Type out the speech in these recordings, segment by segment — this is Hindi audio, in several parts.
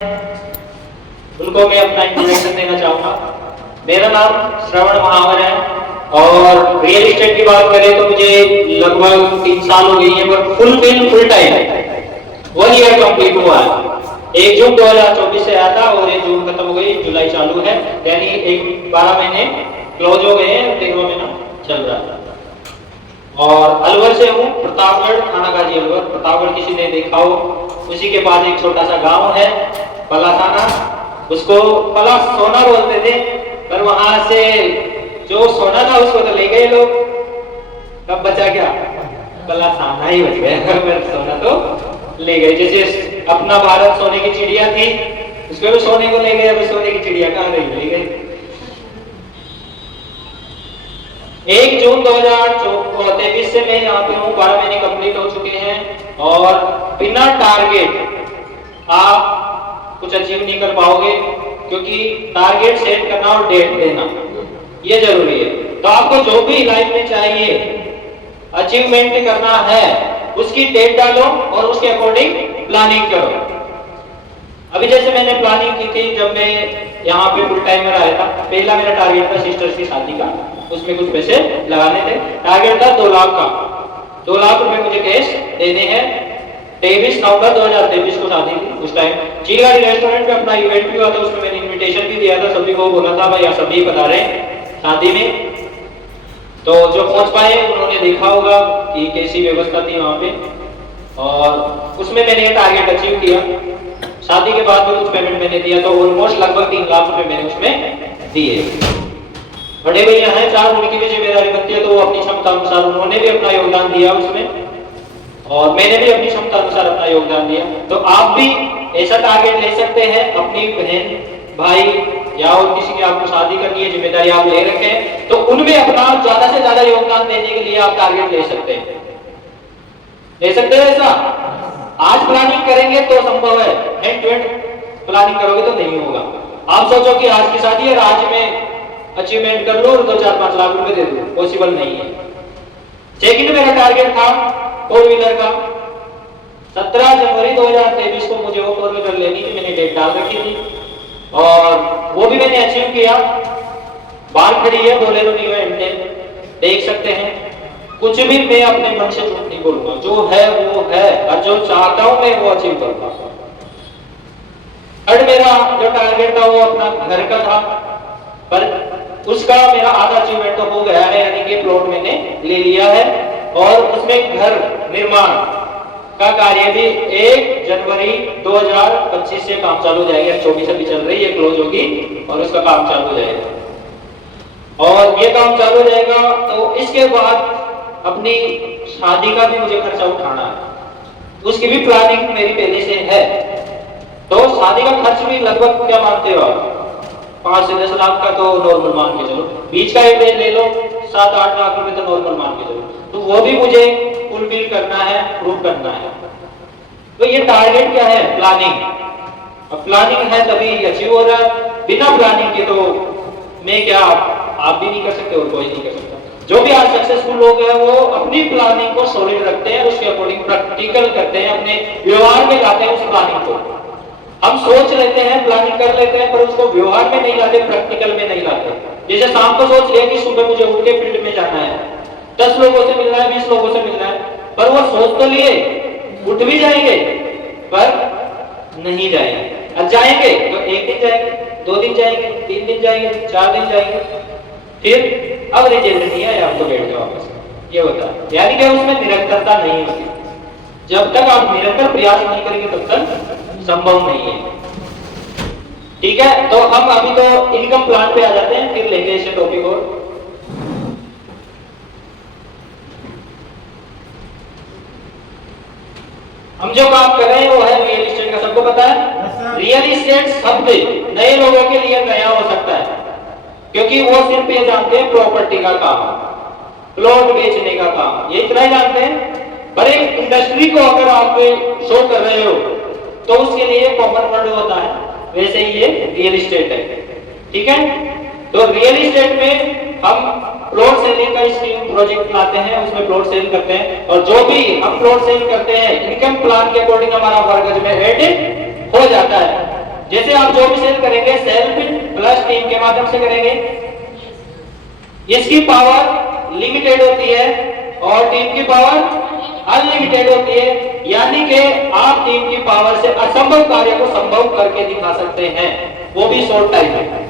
उनको मैं अपना इंट्रोडक्शन देना चाहूंगा। मेरा नाम श्रवण महावर है और रियल एस्टेट की बात करें तो मुझे लगभग 3 साल हो गई है, पर फुल टाइम 1 ईयर कंप्लीट हुआ है। 1 जून 2024 से आया था और 1 जून खत्म हो गई, जुलाई चालू है, यानी 12 महीने क्लोज हो गए हैं, 13वां महीना चल रहा है। और अलवर से हूँ, प्रतापगढ़, थाना गाजी अलवर। प्रतापगढ़ किसी ने देखा हो, उसी के पास एक छोटा सा गांव है पला थाना, उसको पला सोना बोलते थे, पर वहां से जो सोना था उसको तो ले गए लोग, तब बचा क्या? पला थाना ही बच गया, पर सोना तो ले गए। जैसे अपना भारत सोने की चिड़िया थी, उसको भी सोने को ले गए, अभी सोने की चिड़िया कहाँ गई? ले गई। 1 जून 2023 से मैं यहाँ पे हूँ, 12 महीने कंप्लीट हो चुके हैं और बिना टारगेट आप कुछ अचीव नहीं कर पाओगे, क्योंकि टारगेट सेट करना और डेट देना ये जरूरी है। तो आपको जो भी लाइफ में चाहिए अचीवमेंट करना है, उसकी डेट डालो और उसके अकॉर्डिंग प्लानिंग करो। अभी जैसे मैंने प्लानिंग की थी जब मैं यहाँ पे फुल टाइमर आया था, पहला मेरा टारगेट था सिस्टर्स की शादी का, उसमें कुछ पैसे लगाने थे। टारगेट था 2 लाख का, 2 लाख रुपए मुझे कैश देने हैं। 23 नवंबर 2023 को शादी थी। उस टाइम चीलगाड़ी रेस्टोरेंट में अपना इवेंट भी हुआ था, उसमें मैंने इनविटेशन भी दिया था, सभी को बोला था भाई सभी बता रहे हैं शादी में। तो जो पहुंच पाए उन्होंने देखा होगा कि कैसी व्यवस्था थी वहां पे, और उसमें मैंने ये टारगेट अचीव किया। शादी के बाद भी कुछ पेमेंट मैंने दिया, तो ऑलमोस्ट लगभग 3 लाख रुपए मैंने उसमें दिए। बड़े भैया हैं, 4 लड़की में जिम्मेदारी बनती है, तो वो अपनी क्षमता अनुसार उन्होंने भी अपना योगदान दिया उसमें, और मैंने भी अपनी क्षमता अनुसार अपना योगदान दिया। तो आप भी ऐसा टारगेट ले सकते हैं, अपनी बहन भाई या और किसी की आपको शादी करनी है, जिम्मेदारी आप ले रखे हैं, तो उनमें अपना ज्यादा से ज्यादा योगदान देने के लिए आप टारगेट ले सकते हैं। ले सकते हैं ऐसा? आज प्लानिंग करेंगे तो संभव है, एंड टू एंड प्लानिंग करोगे तो नहीं होगा। आप सोचो कि आज की शादी है, आज में अचीवमेंट कर लो तो 4-5 लाख रुपए दे दो, पॉसिबल नहीं है। सेकंड मेरा टारगेट था 4 व्हीलर का। 17 जनवरी 2023 को मुझे वो 4 व्हीलर लेनी थी, मैंने डेट डाल रखी थी और वो भी मैंने अचीव किया। बाहर खड़ी है बोलेरो नियो M10, देख सकते हैं। कुछ भी मैं अपने मन से झूठ नहीं बोलूंगा, जो है वो है, और जो चाहता हूं मैं वो अचीव करूंगा। थर्ड मेरा जो टारगेट था वो अपना घर का था, पर उसका मेरा आधा अचीवमेंट तो हो गया है, यानी कि प्लॉट मैंने ले लिया है और उसमें घर निर्माण का कार्य भी 1 जनवरी 2025 से काम चालू हो जाएगा। 24 अभी चल रही है, क्लोज होगी और उसका काम चालू हो जाएगा। और ये काम चालू हो जाएगा तो इसके बाद अपनी शादी का भी मुझे खर्चा उठाना है, उसकी भी प्लानिंग मेरी पहले से है। तो शादी का खर्च भी लगभग क्या मानते हो आप? 5 से 10 लाख का तो नॉर्मल मान के चलो, बीच का एक ले लो 7-8 लाख रुपए तो नॉर्मल मान के चलो, तो वो भी मुझे फुलफिल करना है, प्रूव करना है। तो ये टारगेट क्या है? प्लानिंग। अब प्लानिंग है तभी अचीव हो रहा है, बिना प्लानिंग के तो मैं क्या, आप भी नहीं कर सकते और कोई नहीं कर सकता। जो भी आज सक्सेसफुल लोग हैं वो अपनी प्लानिंग को सॉलिड रखते हैं, उसके अकॉर्डिंग प्रैक्टिकल करते हैं, अपने व्यवहार में लाते हैं उस प्लानिंग को। हम सोच लेते हैं, प्लानिंग कर लेते हैं, पर उसको व्यवहार में नहीं लाते, प्रैक्टिकल में नहीं लाते। जैसे शाम को सोच लिया कि सुबह मुझे उठ के फील्ड में जाना है, 10 लोगों से मिलना है, 20 लोगों से मिलना है, पर वो सोच तो लिए, उठ भी जाएंगे पर नहीं जाएंगे। अब जाएंगे तो 1 दिन जाएंगे, 2 दिन जाएंगे, 3 दिन जाएंगे, 4 दिन जाएंगे, फिर अब रिजल्ट नहीं आया, आप तो बैठ गए वापस। ये होता है, यानी कि उसमें निरंतरता नहीं होती। जब तक आप निरंतर प्रयास नहीं करेंगे तब तक संभव नहीं है। ठीक है, तो हम अभी तो इनकम प्लान पे आ जाते हैं, फिर लेंगे इसे टॉपिक। और हम जो काम कर रहे हैं वो है रियल एस्टेट का, सबको पता है। रियल एस्टेट शब्द नए लोगों के लिए नया हो सकता है, क्योंकि वो सिर्फ ये जानते हैं प्रॉपर्टी का काम, प्लॉट बेचने का काम, ये इतना ही जानते हैं। पर एक इंडस्ट्री को अगर आप शो कर रहे हो तो उसके लिए कॉमन वर्ड होता है, वैसे ही ये रियल एस्टेट है। ठीक है, तो रियल एस्टेट में हम प्लॉट सेलिंग का स्कीम प्रोजेक्ट लाते हैं, उसमें प्लॉट सेल करते हैं, और जो भी हम प्लॉट सेल करते हैं इनकम प्लान के अकॉर्डिंग हमारा वर्ग में ऐड हो जाता है। जैसे आप जो भी सेल करेंगे सेल्फ प्लस टीम के माध्यम से करेंगे। इसकी पावर लिमिटेड होती है और टीम की पावर अनलिमिटेड होती है, यानी कि आप टीम की पावर से असंभव कार्य को संभव करके दिखा सकते हैं, वो भी शॉर्ट टाइम में।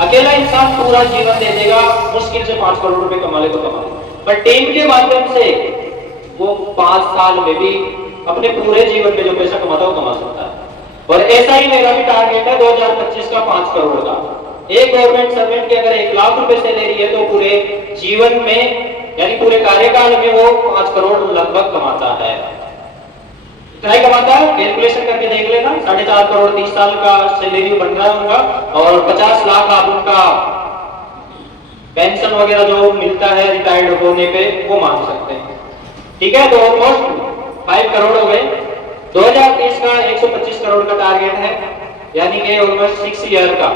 अकेला इंसान पूरा जीवन दे देगा, मुश्किल से 5 करोड़ रुपए कमा ले तो कमा ले, पर टीम के माध्यम से वो 5 साल में भी अपने पूरे जीवन में जो पैसा कमाता है वो कमा सकता है। और ऐसा ही मेरा भी टारगेट है 2025 का 5 करोड़ का। एक गवर्नमेंट सर्वेंट की अगर 1 लाख रुपए से ले रही है तो पूरे जीवन में यानी पूरे कार्यकाल में वो 5 करोड़ लगभग कमाता है। इतना ही कमाता है, कैलकुलेशन करके देख लेना। 4.5 करोड़ 30 साल का सैलरी बन रहा है उनका, और 50 लाख आप उनका पेंशन वगैरह जो मिलता है रिटायर्ड होने पे वो मान सकते हैं। ठीक है, तो ऑलमोस्ट 5 करोड़ हो गए। 2030 का 125 करोड़ का टारगेट है, यानी कि ऑलमोस्ट 6 ईयर का।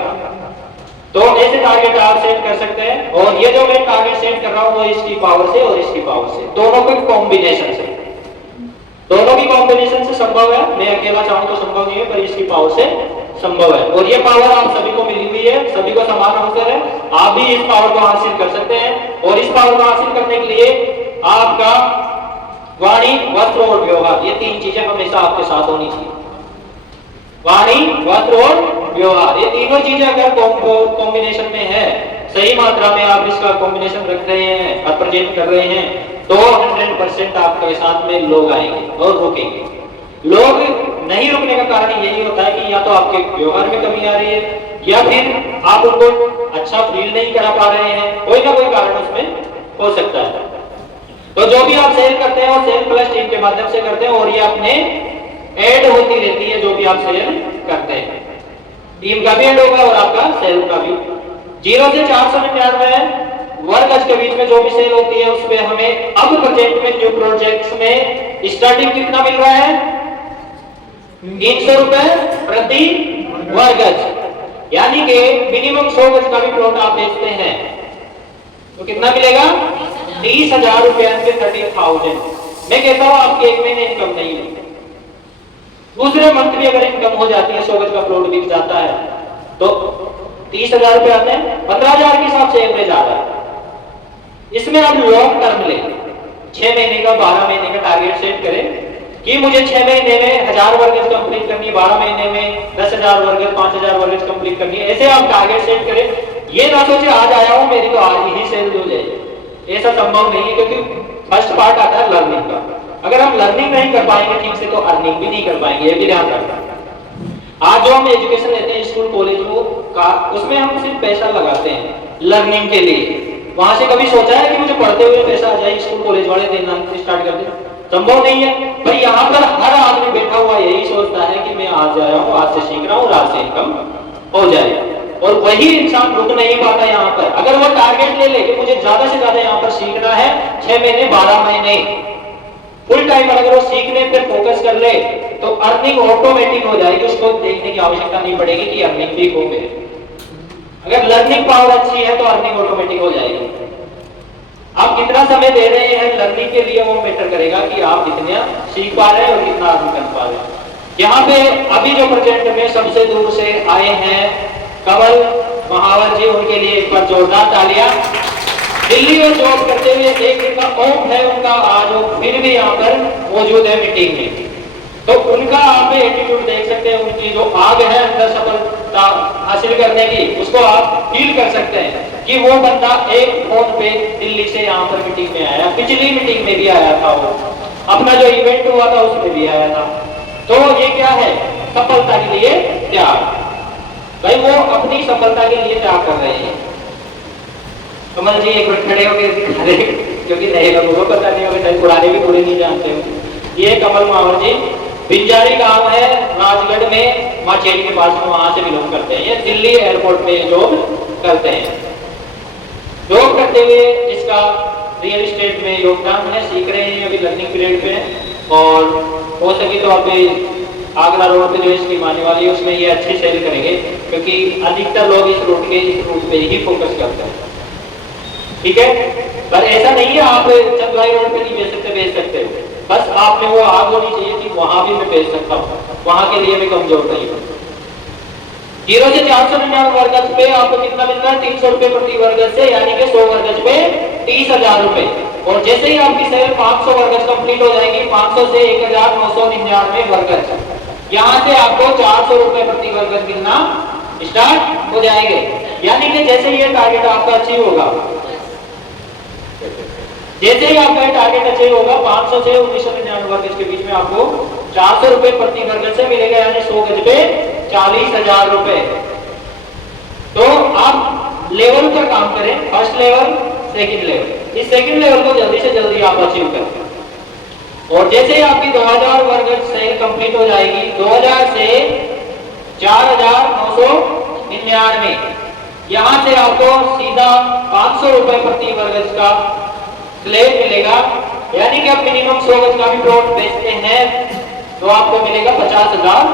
तो ऐसे टारगेट आप सेट कर सकते हैं, और ये जो मैं टारगेट सेट कर रहा हूं वो इसकी पावर से और इसकी पावर से, दोनों के कॉम्बिनेशन से, दोनों की कॉम्बिनेशन से संभव है। मैं अकेला चाहूं तो संभव नहीं है, पर इसकी पावर से संभव है। और ये पावर आप सभी को मिली हुई है, सभी को समान अवसर है, आप भी इस पावर को हासिल कर सकते हैं। और इस पावर को हासिल करने के लिए आपका वाणी, वस्त्र और व्यवहार, ये 3 चीजें हमेशा आपके साथ होनी चाहिए। वाणी, वस्त्र और व्यवहार, ये तीनों चीजें अगर कॉम्बिनेशन में है, सही मात्रा में आप इसका कॉम्बिनेशन रख रहे हैं, रिप्रेजेंट कर रहे हैं, तो 100% आपके साथ में लोग आएंगे और रुकेंगे। लोग नहीं रुकने का कारण यही होता है कि या तो आपके व्यवहार में कमी आ रही है, या फिर आप उनको अच्छा फील नहीं करा पा रहे हैं, कोई ना कोई कारण उसमें हो सकता है। तो जो भी आप सेल करते हैं वो सेल प्लस टीम के माध्यम से करते हैं, और ये अपने ऐड होती रहती है जो भी आप सेल करते हैं। टीम का भी ऐड होगा और आपका सेल का भी। 0 से 499 वर्ग गज के बीच में जो भी सेल होती है उसमें हमें अब प्रोजेक्ट में, न्यू प्रोजेक्ट्स में स्टार्टिंग कितना मिल रहा है? 300 रुपए प्रति वर्ग गज, यानी कि मिनिमम 100 गज का भी प्लॉट आप बेचते हैं तो कितना मिलेगा? 30,000 रुपए, 30,000। मैं कहता हूं आपकी 1 महीने इनकम नहीं है, दूसरे मंथ भी अगर इनकम हो जाती है, 100 गज का प्लॉट बिक जाता है तो 30,000 रुपए आते हैं, 15,000 के हिसाब से एवरेज आ रहा है। इसमें आप लॉन्ग टर्म ले, 6 महीने का, 12 महीने का टारगेट सेट करें कि मुझे 6 महीने में 1000 वर्ग गज कंप्लीट करनी है, 12 महीने में 10,000 वर्ग गज, 5,000 वर्ग गज कंप्लीट करनी है। ऐसे आप टारगेट सेट करें। ये ना सोचे आज आया हूं मेरी तो आज ही सेल हो जाए, ऐसा संभव नहीं है, क्योंकि फर्स्ट पार्ट आता है लर्निंग का। अगर हम लर्निंग नहीं कर पाएंगे ठीक से तो अर्निंग भी नहीं कर पाएंगे, ये भी ध्यान रखना। आज जो हम एजुकेशन लेते हैं स्कूल कॉलेज का, उसमें हम सिर्फ पैसा लगाते हैं लर्निंग के लिए। वहां से कभी सोचा है कि मुझे पढ़ते हुए पैसा आ जाए, स्कूल कॉलेज वाले देना स्टार्ट कर दें? संभव नहीं है। पर यहाँ पर हर आदमी बैठा हुआ यही सोचता है कि मैं आज आया हूँ, आज से सीख रहा हूँ, आज से इनकम हो जाए, और वही इंसान रुक नहीं पाता यहाँ पर। अगर वो टारगेट ले ले कि मुझे ज्यादा से ज्यादा यहाँ पर सीखना है, 6 महीने 12 महीने फुल टाइम अगर वो सीखने पे फोकस कर ले तो अर्निंग ऑटोमेटिक हो जाएगी, उसको देखने की आवश्यकता नहीं पड़ेगी कि अर्निंग भी हो गई। अगर लर्निंग पावर अच्छी है तो अर्निंग ऑटोमेटिक हो जाएगी। आप कितना समय दे रहे हैं लर्निंग के लिए, वो मैटर करेगा कि आप कितना सीख पा रहे हैं और कितना अर्न कर पा रहे हैं। यहाँ पे अभी जो प्रोजेक्ट में सबसे दूर से आए हैं कमल महावर जी, उनके लिए एक बार जोरदार तालियां। दिल्ली में जॉब करते हुए एक उनका ऑफ है उनका, आज वो फिर भी यहाँ पर मौजूद है मीटिंग में, तो उनका आप एटीट्यूड देख सकते हैं, उनकी जो आग है अंदर सफलता हासिल करने की, उसको आप फील कर सकते हैं कि वो बंदा एक फोन पे दिल्ली से यहाँ पर मीटिंग में आया, पिछली मीटिंग में भी आया था, वो अपना जो इवेंट हुआ था उसमें भी आया था। तो ये क्या है? सफलता के लिए त्याग। भाई वो अपनी सफलता के लिए त्याग कर रहे हैं। कमल जी एक बार खड़े होकर दिखा रहे, क्योंकि नए लोगों को पता नहीं होगा, शायद पुराने भी पूरे नहीं जानते हो। ये कमल महावर जी, पिंजारी गांव है राजगढ़ में, माचेड़ी के पास में, वहां से बिलोंग करते हैं। ये दिल्ली एयरपोर्ट में जॉब करते हैं। जॉब करते हुए इसका रियल एस्टेट में योगदान है, सीख रहे हैं, अभी लर्निंग पीरियड पे है, और हो सके तो अभी आगरा रोड पे जो इसकी आने वाली है उसमें ये अच्छी सेल करेंगे, क्योंकि अधिकतर लोग इस रूट पे ही फोकस करते हैं। ठीक है, पर ऐसा नहीं है आप चंदवाई रोड पे नहीं बेच सकते हो, बस आप में वो आग होनी चाहिए कि वहां भी मैं बेच सकता हूँ, वहां के लिए मैं कमजोर नहीं हूँ। 0 से 499 वर्ग गज पे आपको कितना मिल रहा है? 300 रुपए प्रति वर्ग गज से, यानी कि 100 वर्ग गज पे 30,000 रुपए। और जैसे ही आपकी सेल 500 वर्ग गज कंप्लीट हो जाएगी, 500 से 1999 वर्ग गज, यहाँ से आपको 400 रुपए प्रति वर्ग गज मिलना स्टार्ट हो जाएंगे। यानी कि जैसे ये टारगेट आपका अचीव होगा, जैसे ही आपका टारगेट अचीव होगा 500 से 1999 वर्ग गज के बीच में आपको 400 रुपए प्रति वर्ग गज से मिलेगा, यानी 100 गज पे 40,000 रुपए। तो आप लेवल पर काम करें, फर्स्ट लेवल, सेकंड लेवल। इस सेकंड लेवल को जल्दी से जल्दी आप अचीव करें। और जैसे ही आपकी 2000 वर्ग गज सेल कंप्लीट हो जाएगी, 2000 से 4,999, यहां से आपको सीधा 500 रुपए प्रति वर्ग गज का स्लैब मिलेगा। यानी कि आप मिनिमम 100 गज का भी प्लॉट बेचते हैं तो आपको मिलेगा 50,000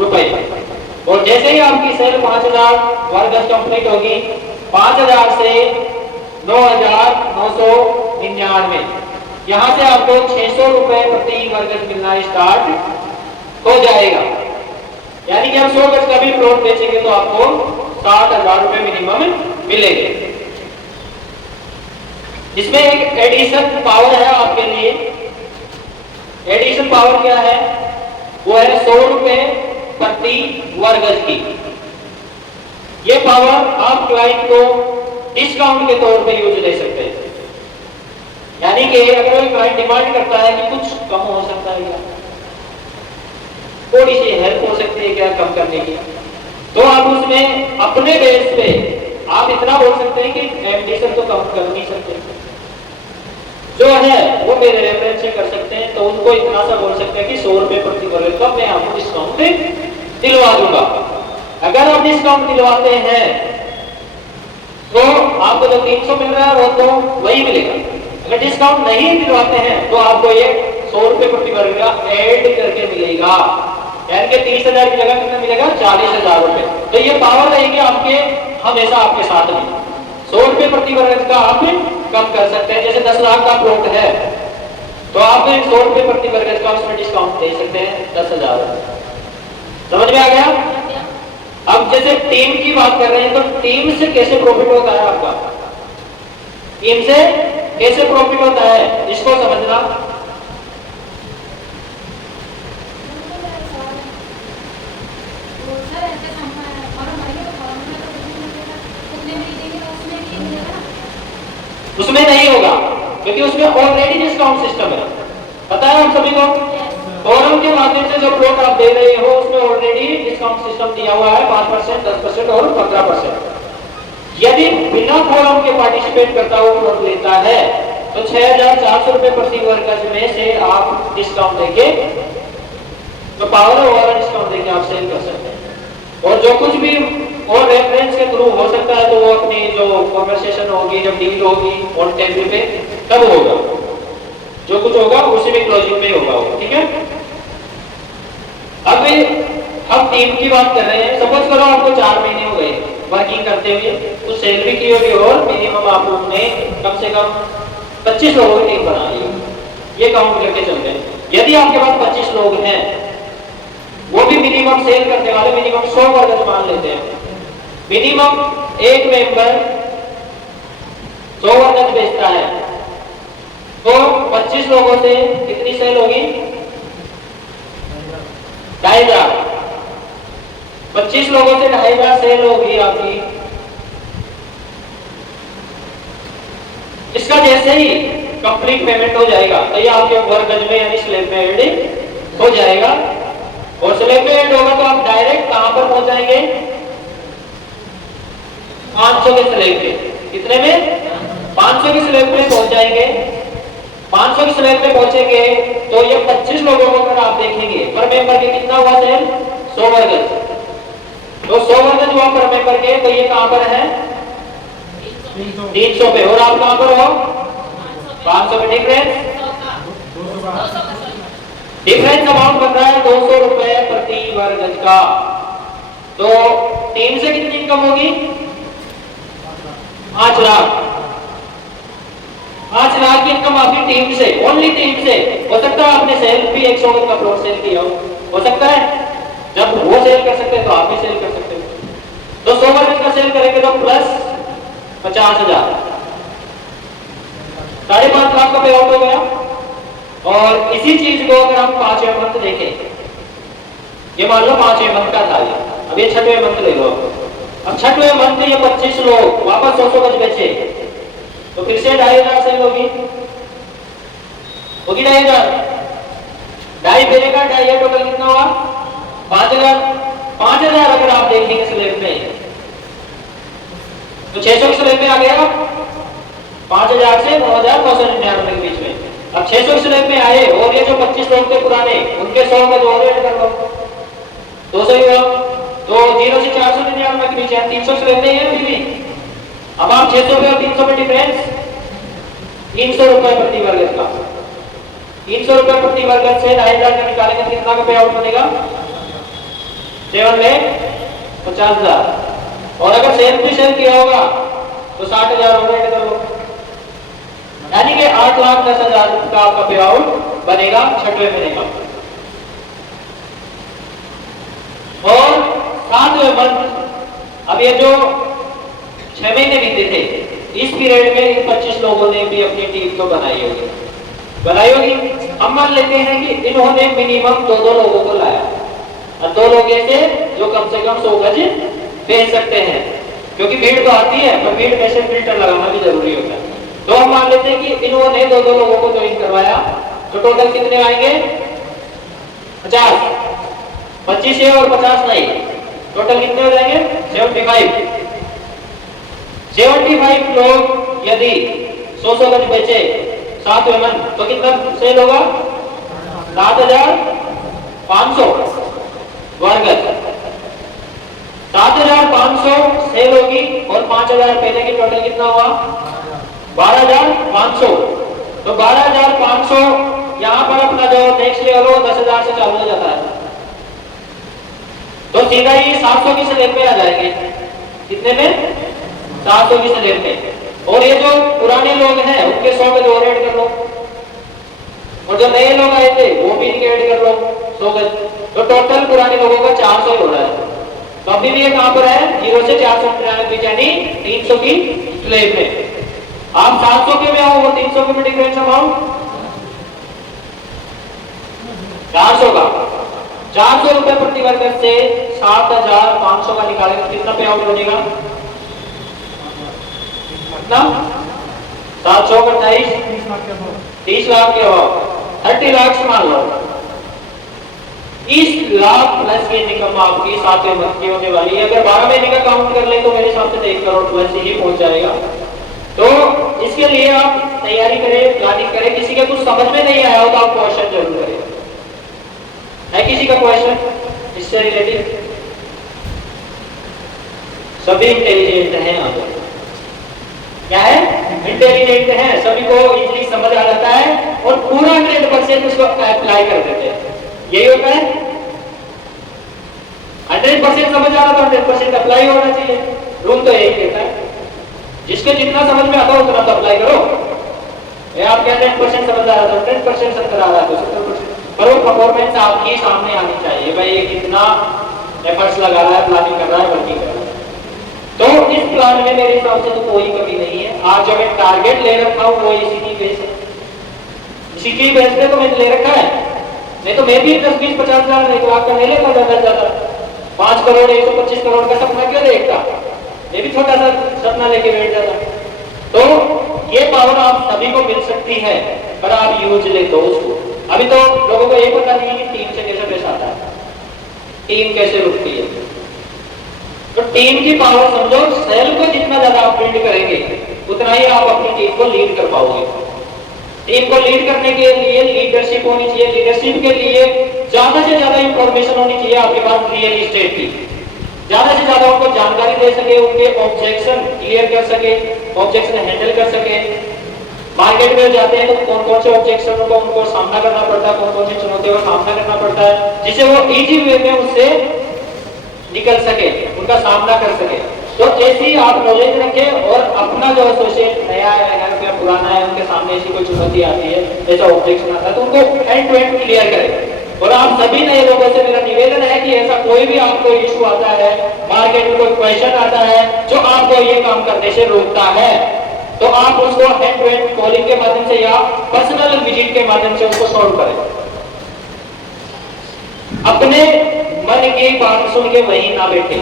रुपए। और जैसे ही आपकी सेल 5,000 वर्ग गज कंप्लीट होगी, 5,000 से 9,999, यहां से आपको 600 रुपए प्रति वर्ग गज मिलना स्टार्ट हो जाएगा। यानी कि आप 100 गज का भी प्लॉट बेचेंगे तो आपको 60,000 रुपए मिनिमम मिलेंगे। इसमें एक एडिशन पावर है आपके लिए। एडिशन पावर क्या है? वो है 100 रुपए प्रति वर्ग गज की। ये पावर आप क्लाइंट को डिस्काउंट के तौर पे यूज ले सकते हैं। यानी कि अगर कोई क्लाइंट डिमांड करता है कि कुछ कम हो सकता है क्या, थोड़ी सी हेल्प हो सकती है क्या कम करने की, तो आप उसमें अपने बेस पे आप इतना बोल सकते हैं कि एमडी सर तो कम कर नहीं सकते, जो है वो मेरे रेफरेंस से कर सकते हैं, तो उनको इतना सा बोल सकते हैं कि 100 रुपए प्रति वर्ग का मैं आपको डिस्काउंट दिलवा दूंगा। अगर आप डिस्काउंट दिलवाते हैं तो आपको जो 300 मिल रहा है वो तो वही मिलेगा। अगर डिस्काउंट नहीं दिलवाते हैं तो आपको ये 100 रुपए प्रति वर्ग का ऐड करके मिलेगा, यानी कि 30,000 की जगह कितना मिलेगा? 40,000 रुपए। तो ये पावर रहेगी आपके हमेशा आपके साथ में। 100 रुपए प्रति वर्ग का आप कम कर सकते हैं। जैसे 10 लाख का प्लॉट है तो आप 100 रुपए प्रति वर्ग गज का उसमें डिस्काउंट दे सकते हैं 10,000। समझ में आ गया? अब जैसे टीम की बात कर रहे हैं तो टीम से कैसे प्रॉफिट होता है आपका, टीम से कैसे प्रॉफिट होता है इसको समझना। उसमें नहीं होगा क्योंकि उसमें ऑलरेडी डिस्काउंट सिस्टम है, पता है हम सभी को। फोरम के माध्यम से जो प्लॉट आप दे रहे हो उसमें ऑलरेडी डिस्काउंट सिस्टम दिया हुआ है 5%, 10% और 15%। यदि बिना फोरम के पार्टिसिपेट करता हुआ प्लॉट लेता है तो 6,400 रुपए प्रति वर्ग गज में से आप डिस्काउंट देके, तो पावर वाला डिस्काउंट देके आप सेल कर सकते हैं। और जो कुछ भी और रेफरेंस के थ्रू हो सकता है तो वो अपनी जो कन्वर्सेशन होगी, जब डील होगी ऑन टेबल पे तब होगा, जो कुछ होगा उसी में क्लोजिंग में होगा, ठीक है। अब हम टीम की बात कर रहे हैं। सपोज करो आपको 4 महीने हो गए वर्किंग करते हुए, तो सेल भी की होगी और मिनिमम आप लोगों ने कम से कम 25 लोगों की टीम बना ली, ये काउंट करके चलते हैं। यदि आपके पास 25 लोग हैं, वो भी मिनिमम सेल करने वाले मिनिमम 100 वर्ग मान लेते हैं, मिनिमम एक मेंबर 100 वर्ग बेचता है, तो 25 लोगों से कितनी सेल होगी? 2,500। 25 लोगों से 2,500 सेल होगी आपकी। इसका जैसे ही कंप्लीट पेमेंट हो जाएगा तो ये आपके वर्ग गज में यानी स्लैब में ऐड हो जाएगा। और स्लैब में ऐड होगा तो आप डायरेक्ट कहां पर पहुंच जाएंगे? 500 के स्लैब पे। कितने में? 500 के स्लैब पे पहुंच जाएंगे। 500 के स्लैब पे पहुंचेंगे तो ये 25 लोगों को अगर आप देखेंगे पर मेंबर के कितना हुआ सेल? 100 वर्ग। तो 100 वर्ग हुआ पर मेंबर के, तो ये कहां पर है? 300 पे। और आप कहां पर हो? 500 पे। डिफरेंस अमाउंट बन रहा है 200 रुपए प्रति वर्ग गज का। तो टीम से कितनी इनकम होगी? 5 लाख। 5 लाख की इनकम आपकी टीम से, ओनली टीम से। हो सकता है आपने सेल भी 100 का प्लॉट सेल किया हो सकता है। जब वो सेल कर सकते हैं तो आप भी सेल कर सकते हो। 50,000, 5.5 लाख का पे आउट हो गया। और इसी चीज को अगर हम 5वें मंथ देखें, ये मान लो 5वें मंथ का था ये, अब ये 6वें मंथ ले लो। अब 6वें मंथ ये 25 लोग वापस 100 गज बेचे, तो फिर से 2,500 सेल होगी 2,500, 2.5 फेरे का 2.5 टोटल कितना हुआ 5,000। 5,000 अगर आप देखेंगे स्लैब में तो 600 स्लैब में आ गया 5,000 से 9,999 के बीच में। अब 600 स्लैब में आए और ये जो 25 लोग थे पुराने उनके 100 गज और ऐड कर लो 200 हुआ, तो 0 से 499 के बीच है 300 स्लैब में है अभी भी। अब आप 600 पे और 300 पे डिफरेंस 300 रुपए प्रति वर्ग का, 300 रुपए प्रति वर्ग से 2,500 का निकालेंगे कितना का पे आउट बनेगा 7,50,000। और अगर सेल भी सेल किया होगा तो 60,000 और ऐड कर लो, यानी कि 8,10,000 का आपका पे आउट बनेगा 6वें महीने का। और 7वें मंथ, अब ये जो 6 महीने बीते थे इस पीरियड में इन 25 लोगों ने भी अपनी टीम तो बनाई होगी। हम मान लेते हैं कि इन्होंने मिनिमम 2 लोगों को लाया और 2 लोग ऐसे जो कम से कम 100 गज बेच सकते हैं, क्योंकि भीड़ तो आती है पर भीड़ में से फिल्टर लगाना भी जरूरी होता है। तो हम मान लेते हैं कि इन्होंने 2 लोगों को ज्वाइन करवाया, तो टोटल कितने आएंगे 50, 25 है और 50 नहीं, टोटल कितने हो जाएंगे 75 लोग यदि 100 गज बेचे 7वें मंथ तो कितना सेल होगा 7,500 वर्ग, 7,500 सेल होगी और 5,000 पहले की टोटल कितना हुआ 12,500। तो 12,500 यहां पर अपना जो नेक्स्ट लेवल हो 10,000 से चालू हो जाता है, तो सीधा ही 700 की स्लैब पे आ जाएंगे। कितने में 700 की स्लैब पे। और ये जो पुराने लोग हैं उनके 100 गज और ऐड कर लो, और जो नए लोग आए थे वो भी इनके ऐड कर लो 100 गज, तो टोटल पुराने लोगों का 400 हो रहा है। तो अभी भी ये कहां पर है 0 से 499 यानी 300 की स्लैब में। आप 700 के में आओ वो 300 के में डिफरेंस अमाउंट 400 का, 400 रुपए प्रति वर्ग से 7,500 का निकालेंगे कितना पे आउट बनेगा कितना 700 का 30 लाख के अभाव 30 लाख मान लो। 30 लाख प्लस की इनकम आपकी 7वें मंथ की होने वाली है। अगर 12 महीने का काउंट कर ले तो मेरे हिसाब से 1 करोड़ प्लस ही पहुंच जाएगा। तो इसके लिए आप तैयारी करें, प्लानिंग करें। किसी के कुछ समझ में नहीं आया हो तो आप क्वेश्चन जरूर करें। है किसी का क्वेश्चन इससे रिलेटेड? सभी इंटेलिजेंट हैं आप, क्या है इंटेलिजेंट हैं, सभी को इजीली समझ आ जाता है और पूरा 100% उसको अप्लाई कर देते हैं। यही होता है 100% समझ आ रहा तो 100% अप्लाई होना चाहिए। रूल तो यही कहता है जिसके जितना समझ में आता है उतना तो अप्लाई करो। आप क्या 100% समझ आ रहा था 100% समझ आ रहा है तो 70%, पर वो परफॉर्मेंस आपकी सामने आनी चाहिए। भाई ये कितना एफर्ट्स लगा रहा है, प्लानिंग कर रहा है, वर्किंग कर रहा है। तो इस प्लान में मेरे हिसाब से तो कोई कमी नहीं है। आज जो मैं टारगेट ले रखा हूं वो इसी की बेस है, इसी की बेस पे तो मैंने ले रखा है। नहीं तो मैं भी 10, 20, 50 हजार 1 लाख का नहीं लेता, ज्यादा 5 करोड़ 125 करोड़ का सपना क्यों देखता, ये भी छोटा सा सपना लेके बैठ जाता। तो ये पावर आप सभी को मिल सकती है पर आप यूज ले दो उसको। अभी तो लोगों को ये पता नहीं है कि टीम से कैसे पैसा आता है, टीम कैसे रुकती है। तो टीम की पावर समझो, सेल को जितना ज्यादा आप बिल्ड करेंगे उतना ही आप अपनी टीम को लीड कर पाओगे। टीम को लीड करने के लिए लीडरशिप होनी चाहिए। लीडरशिप के लिए ज्यादा से ज्यादा इंफॉर्मेशन होनी चाहिए आपके पास रियल एस्टेट की, ज्यादा से ज्यादा उनको जानकारी दे सके, उनके ऑब्जेक्शन क्लियर कर सके, ऑब्जेक्शन हैंडल कर सके। मार्केट में जाते हैं तो कौन कौन से ऑब्जेक्शन को उनको सामना करना पड़ता है, कौन कौन सी चुनौतियों का सामना करना पड़ता है, जिससे वो इजी वे में उससे निकल सके, उनका सामना कर सके। तो ऐसी आप नॉलेज रखें और अपना जो एसोसिएट नया है या पुराना है उनके सामने ऐसी कोई चुनौती आती है, ऐसा ऑब्जेक्शन आता है तो उनको एंड टू एंड क्लियर करें। और आप सभी नए लोगों से मेरा निवेदन है कि ऐसा कोई भी आपको इशू आता है, मार्केट में कोई क्वेश्चन आता है जो आपको ये काम करने से रोकता है, तो आप उसको हैंड टू हैंड कॉलिंग के माध्यम से या पर्सनल विजिट के माध्यम से उसको सॉल्व करें। अपने मन की बात सुन के वहीं ना बैठे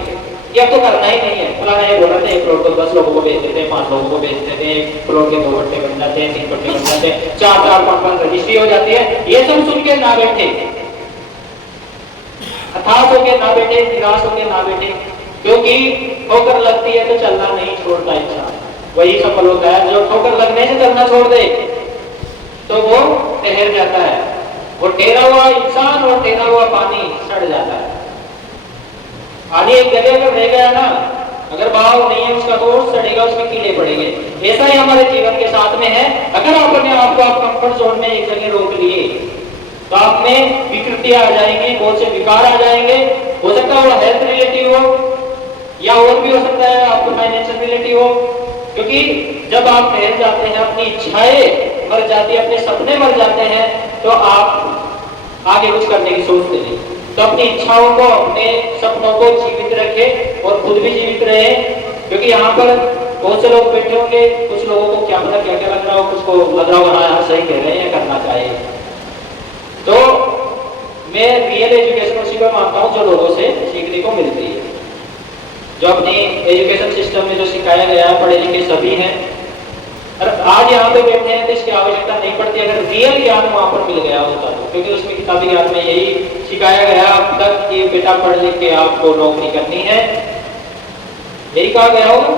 कि अब तो करना ही नहीं है, फलाना ये बोल रहे थे 1 करोड़ को 10 लोगों को बेच देते हैं, 5 लोगों को बेच देते हैं, 1 करोड़ के 2 पट्टे बन जाते हैं, 3 पट्टे बन जाते हैं, 4 5 रजिस्ट्री हो जाती है। ये सब सुन के ना बैठे, हताश होके ना बैठे, निराश होके ना बैठे, क्योंकि ठोकर लगती है तो चलना नहीं छोड़ता इंसान, वही सफल होता है। जो ठोकर लगने से चलना छोड़ दे तो वो ठहर जाता है। वो ठहरा हुआ इंसान और ठहरा हुआ पानी सड़ जाता है। पानी एक जगह अगर रह गया ना, अगर बहाव नहीं है उसका तो सड़ेगा, उसमें कीड़े पड़ेंगे। ऐसा ही हमारे जीवन के साथ में है। अगर आप अपने आप को आप कंफर्ट जोन में एक जगह रोक लिए तो आप में विकृतियां आ जाएंगी, बहुत से विकार आ जाएंगे। हो सकता है वो हेल्थ रिलेटिव हो या और भी हो सकता है आपको फाइनेंशियल रिलेटिव हो, क्योंकि जब आप ठहर जाते हैं, अपनी इच्छाएं मर जाती है, अपने सपने मर जाते हैं, तो आप आगे कुछ करने की सोचते नहीं। तो अपनी इच्छाओं को, अपने सपनों को जीवित रखें और खुद भी जीवित रहे, क्योंकि यहाँ पर बहुत से लोग बैठे होंगे, कुछ लोगों को क्या पता क्या क्या लग रहा हो, कुछ को लग रहा हो हाँ सही कह रहे हैं, करना चाहिए। तो मैं रियल एजुकेशन उसी को मानता हूँ जो लोगों से सीखने को मिलती है, जो अपनी एजुकेशन सिस्टम में जो सिखाया गया है, पढ़े लिखे सभी हैं। और आज यहाँ पे बैठे हैं तो इसकी आवश्यकता नहीं पड़ती अगर रियल ज्ञान वहां पर मिल गया होता तो, क्योंकि उसमें किताबी ज्ञान में यही सिखाया गया अब तक कि बेटा पढ़ लिख के आपको नौकरी करनी है, यही कहा गया होगा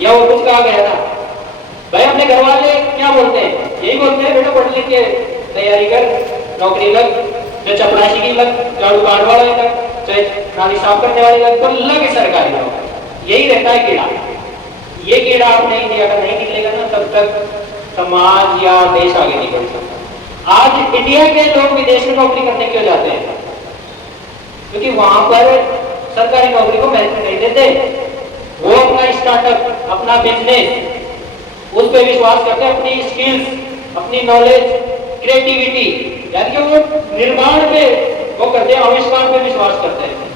या और कुछ कहा गया था? भाई अपने घर वाले क्या बोलते हैं? यही बोलते हैं बेटा पढ़ लिख के तैयारी कर, नौकरी लग, चाहे चपरासी की लग, झाड़ू काट वाला लग, चाहे नाली साफ करने वाली लग, तो लग सरकारी नौकरी। यही रहता है कीड़ा। ये कीड़ा आपने इंडिया का नहीं निकलेगा ना, तब तक समाज या देश आगे नहीं बढ़ सकता। आज इंडिया के लोग विदेश में नौकरी करने क्यों जाते हैं? क्योंकि वहां पर सरकारी नौकरी को महत्व नहीं देते। वो अपना स्टार्टअप, अपना बिजनेस, उस पर विश्वास करते हैं, अपनी स्किल्स, अपनी नॉलेज, क्रिएटिविटी, यानी कि वो निर्माण पे वो करते हैं, आविष्कार पे विश्वास करते हैं।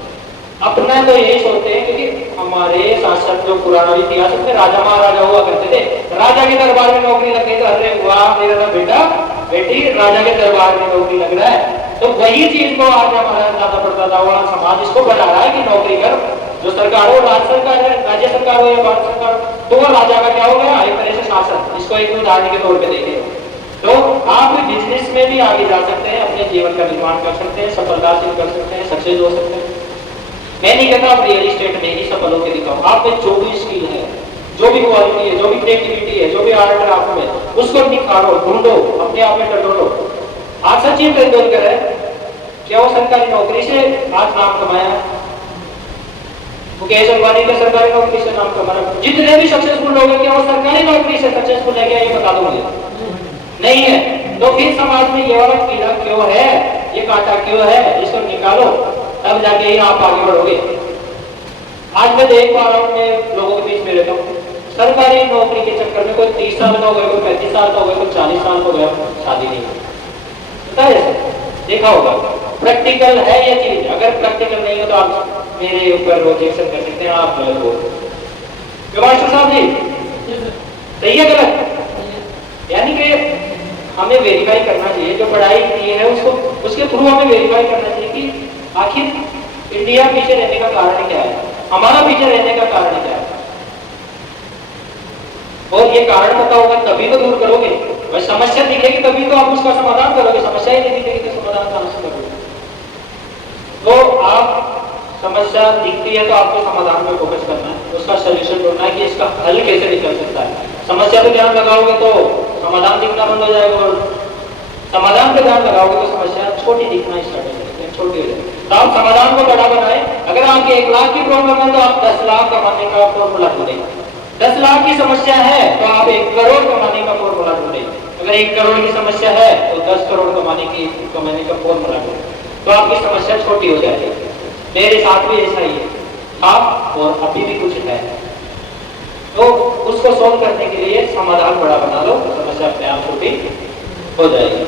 अपना तो यही सोचते हैं, क्योंकि हमारे शासक जो पुराना इतिहास में राजा महाराजा हुआ करते थे, राजा के दरबार में नौकरी लग गई तो अरे वाह मेरा बेटा बेटी राजा के दरबार में नौकरी लग रहा है। तो वही चीज को आज हमारा ज्यादा पड़ता हुआ समाज इसको बढ़ा रहा है कि नौकरी कर, जो सरकार हो, राज्य सरकार है, राज्य सरकार हो या भारत सरकार, तो वो राजा का क्या हो गया, एक तरह से शासन। इसको एक उदाहरण के तौर पर देखें तो आप बिजनेस में भी आगे जा सकते हैं, अपने जीवन का निर्माण कर सकते हैं, सफलता हासिल कर सकते हैं, सक्सेस हो सकते हैं। मैं नहीं कहता आप रियल एस्टेट में ही सफल होकर दिखाओ, आप में जो भी स्किल है, जो भी क्वालिटी है, जो भी क्रिएटिविटी है, जो भी आर्ट है आप में, उसको निखारो, ढूंढो, अपने आप में टटोलो। आज सचिन तेंदुलकर है, क्या वो सरकारी नौकरी से आज नाम कमाया? मुकेश अंबानी का सरकारी नौकरी से नाम कमाया? जितने भी सक्सेसफुल लोग हैं क्या वो सरकारी नौकरी से सक्सेसफुल है? क्या ये बता दो मुझे। नहीं है। तो फिर समाज में ये वाला कीड़ा क्यों है, ये कांटा क्यों है, इसको निकालो, तब जाके ही आप आगे बढ़ोगे। आज मैं देख पा रहा हूँ, मैं लोगों के बीच में रहता हूँ, सरकारी नौकरी के चक्कर में कोई 30 साल का हो गया, कोई 35 साल का हो गया, कोई 40 साल का हो गया, शादी नहीं पता है। देखा होगा, प्रैक्टिकल है ये चीज। अगर प्रैक्टिकल नहीं हो तो आप मेरे ऊपर ऑब्जेक्शन कर सकते हैं, आप गलत हो। मास्टर साहब जी सही है गलत? यानी कि हमें वेरीफाई करना चाहिए, जो पढ़ाई की है उसको, उसके थ्रू हमें वेरीफाई करना चाहिए कि आखिर इंडिया पीछे रहने का कारण क्या है, हमारा पीछे रहने का कारण क्या है। और ये कारण पता होगा तभी तो दूर करोगे। और समस्या दिखेगी तभी तो आप उसका समाधान करोगे, समस्या ही नहीं दिखेगी तो समाधान कहां से करोगे? तो आप समस्या दिखती है तो आपको समाधान में फोकस करना है, उसका सोल्यूशन ढूंढना है कि इसका हल कैसे निकल सकता है। समस्या पे ध्यान लगाओगे तो समाधान दिखना बंद हो जाएगा, और समाधान पे ध्यान लगाओगे तो समस्या छोटी दिखना स्टार्ट हो जाएगी, छोटी हो जाएगी। तो आप समाधान को बड़ा बनाए। अगर आपके 1 लाख की प्रॉब्लम है तो आप 10 लाख कमाने का फॉर्मूला ढूंढें। 10 लाख की समस्या है तो आप 1 करोड़ कमाने का फॉर्मूला ढूंढें। अगर 1 करोड़ की समस्या है तो 10 करोड़ कमाने का फॉर्मूला ढूंढें, तो आपकी समस्या छोटी हो जाएगी। मेरे साथ भी ऐसा ही है, था और अभी भी कुछ है। तो उसको सॉल्व करने के लिए समाधान बड़ा बना लो, समस्या अपने आप छोटी हो जाएगी।